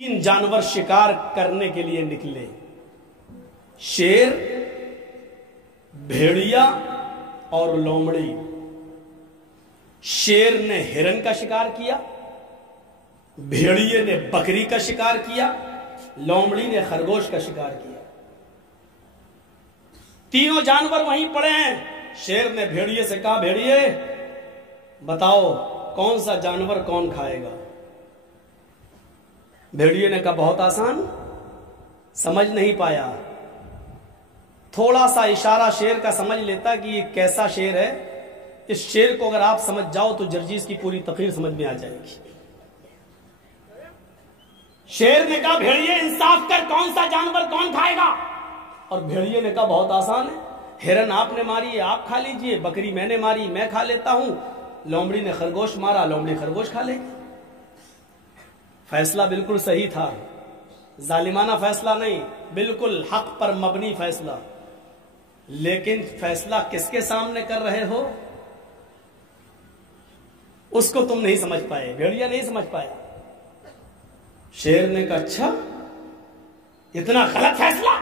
तीन जानवर शिकार करने के लिए निकले, शेर, भेड़िया और लोमड़ी। शेर ने हिरन का शिकार किया, भेड़िए ने बकरी का शिकार किया, लोमड़ी ने खरगोश का शिकार किया। तीनों जानवर वहीं पड़े हैं। शेर ने भेड़िए से कहा, भेड़िए बताओ कौन सा जानवर कौन खाएगा। भेड़िए ने कहा, बहुत आसान, समझ नहीं पाया। थोड़ा सा इशारा शेर का समझ लेता कि ये कैसा शेर है। इस शेर को अगर आप समझ जाओ तो जर्जीस की पूरी तकरीर समझ में आ जाएगी। शेर ने कहा, भेड़िए इंसाफ कर, कौन सा जानवर कौन खाएगा। और भेड़िए ने कहा, बहुत आसान है, हिरन आपने मारी है आप खा लीजिए, बकरी मैंने मारी मैं खा लेता हूं, लोमड़ी ने खरगोश मारा, लोमड़ी खरगोश खा लेगी। फैसला बिल्कुल सही था, जालिमाना फैसला नहीं, बिल्कुल हक पर मबनी फैसला। लेकिन फैसला किसके सामने कर रहे हो उसको तुम नहीं समझ पाए, भेड़िया नहीं समझ पाया। शेर ने कहा, अच्छा इतना गलत फैसला,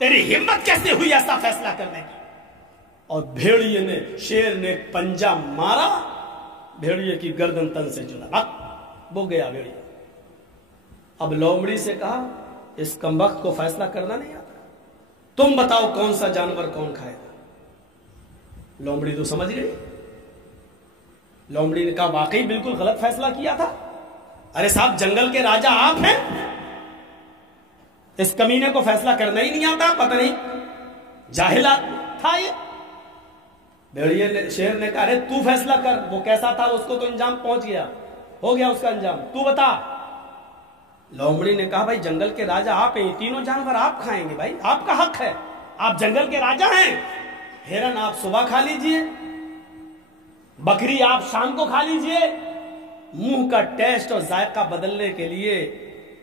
तेरी हिम्मत कैसे हुई ऐसा फैसला करने की। और भेड़िए ने, शेर ने पंजा मारा, भेड़िए की गर्दन तन से जुड़ा, वो गया भेड़िया। अब लोमड़ी से कहा, इस कमबख्त को फैसला करना नहीं आता, तुम बताओ कौन सा जानवर कौन खाएगा। लोमड़ी तो समझ गई। लोमड़ी ने कहा, वाकई बिल्कुल गलत फैसला किया था। अरे साहब, जंगल के राजा आप हैं, इस कमीने को फैसला करना ही नहीं आता, पता नहीं जाहिला था ये। भेड़िए ने, शेर ने कहा, अरे तू फैसला कर, वो कैसा था उसको तो अंजाम पहुंच गया, हो गया उसका अंजाम, तू बता। लोमड़ी ने कहा, भाई जंगल के राजा आप हैं, तीनों जानवर आप खाएंगे, भाई आपका हक है, आप जंगल के राजा हैं। हिरन आप सुबह खा लीजिए, बकरी आप शाम को खा लीजिए, मुंह का टेस्ट और जायका बदलने के लिए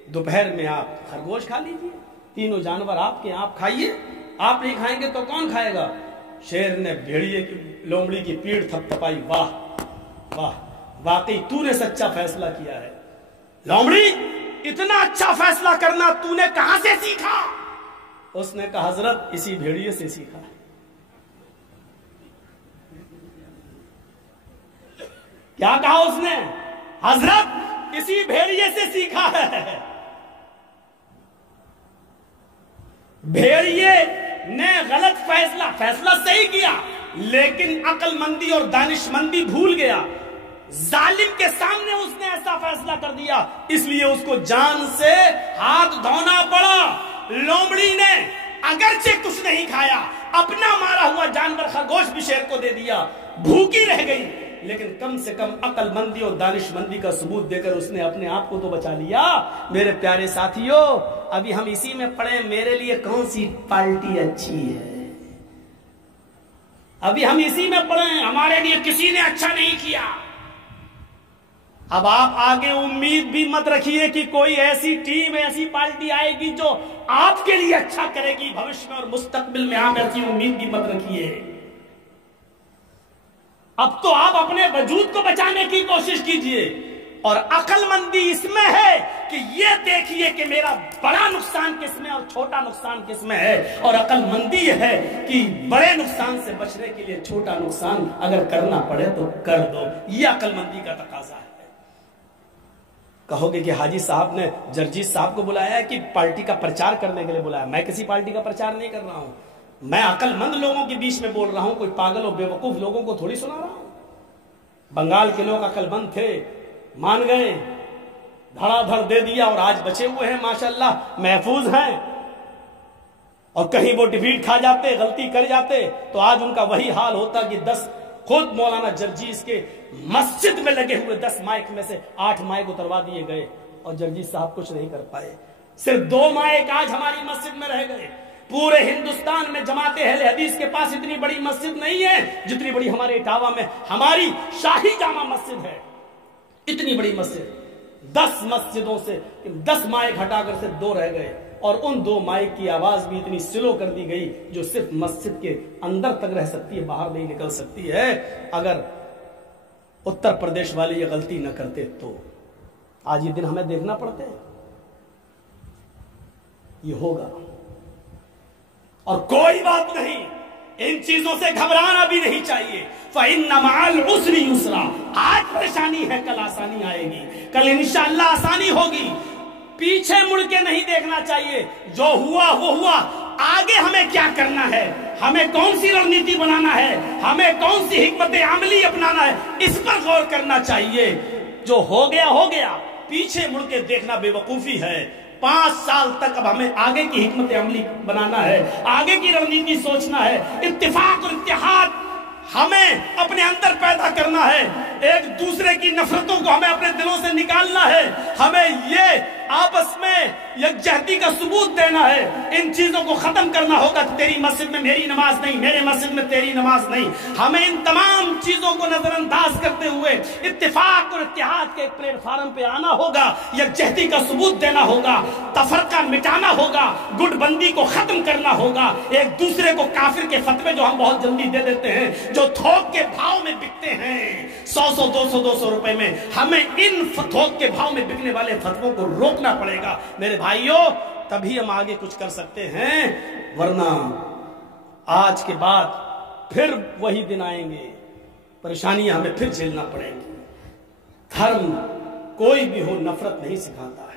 दोपहर में आप खरगोश खा लीजिए। तीनों जानवर आपके, आप खाइए, आप नहीं खाएंगे तो कौन खाएगा। शेर ने भेड़िए की, लोमड़ी की पीठ थपथपाई, वाह वाह, वाकई तूने सच्चा फैसला किया है। लोमड़ी, इतना अच्छा फैसला करना तूने कहां से सीखा। उसने कहा, हजरत इसी भेड़िए से सीखा है। क्या कहा उसने, हजरत इसी भेड़िए से सीखा है। भेड़िए ने गलत फैसला सही किया, लेकिन अक्लमंदी और दानिशमंदी भूल गया। जालिम के सामने उसने ऐसा फैसला कर दिया, इसलिए उसको जान से हाथ धोना पड़ा। लोमड़ी ने अगरचे कुछ नहीं खाया, अपना मारा हुआ जानवर खरगोश भी शेर को दे दिया, भूखी रह गई, लेकिन कम से कम अक्लमंदी और दानिशमंदी का सबूत देकर उसने अपने आप को तो बचा लिया। मेरे प्यारे साथियों, अभी हम इसी में पड़े, मेरे लिए कौन सी पार्टी अच्छी है। अभी हम इसी में पड़े, हमारे लिए किसी ने अच्छा नहीं किया। अब आप आगे उम्मीद भी मत रखिए कि कोई ऐसी टीम, ऐसी पार्टी आएगी जो आपके लिए अच्छा करेगी भविष्य में और मुस्तकबिल में। आप ऐसी उम्मीद भी मत रखिए। अब तो आप अपने वजूद को बचाने की कोशिश कीजिए, और अक्लमंदी इसमें है कि ये देखिए कि मेरा बड़ा नुकसान किसमें और छोटा नुकसान किसमें है, और अक्लमंदी है कि बड़े नुकसान से बचने के लिए छोटा नुकसान अगर करना पड़े तो कर दो। ये अक्लमंदी का तकाजा है। कहोगे कि हाजी साहब ने जर्जीस साहब को बुलाया है कि पार्टी का प्रचार करने के लिए बुलाया। मैं किसी पार्टी का प्रचार नहीं कर रहा हूं, मैं अक्लमंद लोगों के बीच में बोल रहा हूं, कोई पागल और बेवकूफ लोगों को थोड़ी सुना रहा हूं। बंगाल के लोग अक्लमंद थे, मान गए, धड़ाधड़ दे दिया, और आज बचे हुए हैं माशाल्लाह, महफूज हैं। और कहीं वो डिफीट खा जाते, गलती कर जाते, तो आज उनका वही हाल होता कि 10, खुद मौलाना जर्जीस के मस्जिद में लगे हुए 10 माइक में से 8 माइक उतरवा दिए गए, और जर्जीस साहब कुछ नहीं कर पाए। सिर्फ 2 माइक आज हमारी मस्जिद में रह गए। पूरे हिंदुस्तान में जमाते अहले हदीस के पास इतनी बड़ी मस्जिद नहीं है जितनी बड़ी हमारे इटावा में हमारी शाही जामा मस्जिद है। इतनी बड़ी मस्जिद, 10 मस्जिदों से 10 माइक हटाकर सिर्फ 2 रह गए, और उन 2 माइक की आवाज भी इतनी स्लो कर दी गई जो सिर्फ मस्जिद के अंदर तक रह सकती है, बाहर नहीं निकल सकती है। अगर उत्तर प्रदेश वाले ये गलती न करते तो आज ये दिन हमें देखना पड़ते हैं। ये होगा। और कोई बात नहीं, इन चीजों से घबराना भी नहीं चाहिए। फ़इन्न मअल उसरि युसरा, आज परेशानी है कल आसानी आएगी, कल इंशाअल्लाह आसानी होगी। पीछे मुड़ के नहीं देखना चाहिए, जो हुआ वो हुआ, आगे हमें क्या करना है, हमें कौन सी रणनीति बनाना है, हमें कौन सी हिकमत अमली अपनाना है, इस पर गौर करना चाहिए। जो हो गया, पीछे मुड़ के देखना बेवकूफी है। 5 साल तक अब हमें आगे की हिकमत अमली बनाना है, आगे की रणनीति सोचना है। इत्तेफाक और इत्तेहाद हमें अपने अंदर पैदा करना है, एक दूसरे की नफरतों को हमें अपने दिलों से निकालना है, हमें ये आपस में यकजहती का सबूत देना है। इन चीजों को खत्म करना होगा। तेरी मस्जिद में मेरी नमाज नहीं, मेरे मस्जिद में तेरी नमाज नहीं। हमें इन तमाम चीजों को नजरअंदाज करते हुए इत्तेफाक और इत्तेहाद के एक प्लेटफार्म पे आना होगा, यकजहती का सबूत देना होगा, तफरका मिटाना होगा, गुटबंदी को खत्म करना होगा। एक दूसरे को काफिर के फतवे जो हम बहुत जल्दी दे देते हैं, जो थोक के भाव में बिकते हैं 100 200 रुपए में, हमें इन थोक के भाव में बिकने वाले फतवों को रोकना पड़ेगा मेरे भाइयों, तभी हम आगे कुछ कर सकते हैं। वरना आज के बाद फिर वही दिन आएंगे, परेशानियां हमें फिर झेलना पड़ेंगी। धर्म कोई भी हो नफरत नहीं सिखाता।